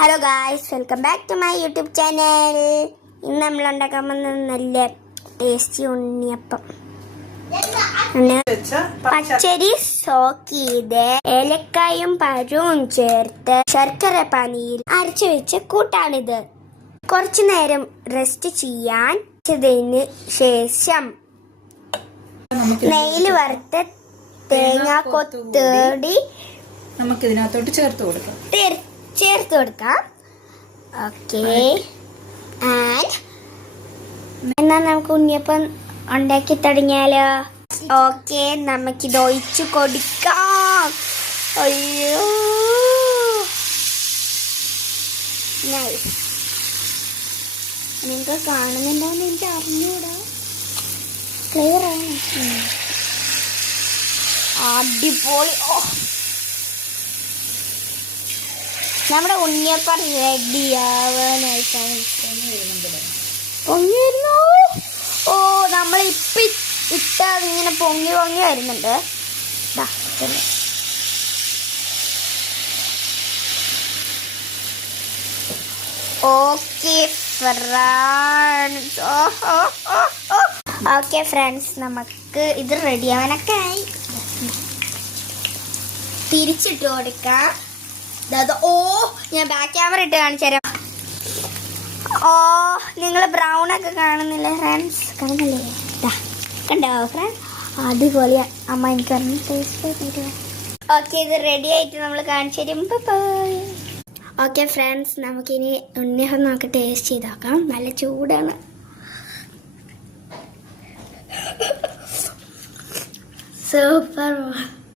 Hello guys, welcome back to my YouTube channel. ഇന്ന് നമ്മൾ ഉണ്ടാക്കാൻ പോകുന്നത് നല്ല ടേസ്റ്റി ഉണ്ണിയപ്പം. പച്ചരി സോക്ക് ചെയ്ത് ഏലക്കായും പഴവും ചേർത്ത് ശർക്കര പാനിയിൽ അരച്ചു വെച്ച കൂട്ടാണിത്. കുറച്ചു നേരം റെസ്റ്റ് ചെയ്യാൻ വെച്ചതിന് ശേഷം നെയ്യിൽ വറുത്ത തേങ്ങാ കൊത്തടി നമുക്ക് ഇതിനകത്തോട്ട് ചേർത്ത് കൊടുക്കാം. ഓക്കെ, എന്നാ നമുക്ക് ഉണ്ണിയപ്പം ഉണ്ടാക്കി തുടങ്ങിയാലോ? ഓക്കെ, നമുക്കിത് ഒഴിച്ചു കൊടുക്കാം. അയ്യോ, നിങ്ങൾക്ക് കാണുന്നുണ്ടോന്ന് എനിക്ക് അറിഞ്ഞൂടാ. ക്ലിയർ ആണ്, അടിപൊളി. നമ്മുടെ ഉണ്ണിയപ്പം റെഡി ആവാനായിട്ടാണ് പൊങ്ങി വരുന്നു. ഓ, നമ്മൾ ഇട്ട ഇങ്ങനെ പൊങ്ങി വരുന്നുണ്ട്. ഓക്കെ ഫ്രണ്ട്സ്, നമുക്ക് ഇത് റെഡി ആവാനൊക്കെ ആയി. തിരിച്ചിട്ട് കൊടുക്കാം. ഓ, ഞാൻ ബാക്ക് ക്യാമറ ഇട്ട് കാണിച്ചു തരാം. ഓ, നിങ്ങൾ ബ്രൗൺ ഒക്കെ കാണുന്നില്ല ഫ്രണ്ട്സ്? കാണുന്നില്ലേ? കണ്ടോ ഫ്രണ്ട്സ്? അടിപൊളിയാ. അമ്മ എനിക്ക് ടേസ്റ്റ്. ഓക്കെ, ഇത് റെഡി ആയിട്ട് നമ്മൾ കാണിച്ചു തരും. ഓക്കെ ഫ്രണ്ട്സ്, നമുക്കിനി ഉണ്ണിയപ്പം നമുക്ക് ടേസ്റ്റ് ചെയ്ത് നോക്കാം. നല്ല ചൂടാണ്. സൂപ്പർ.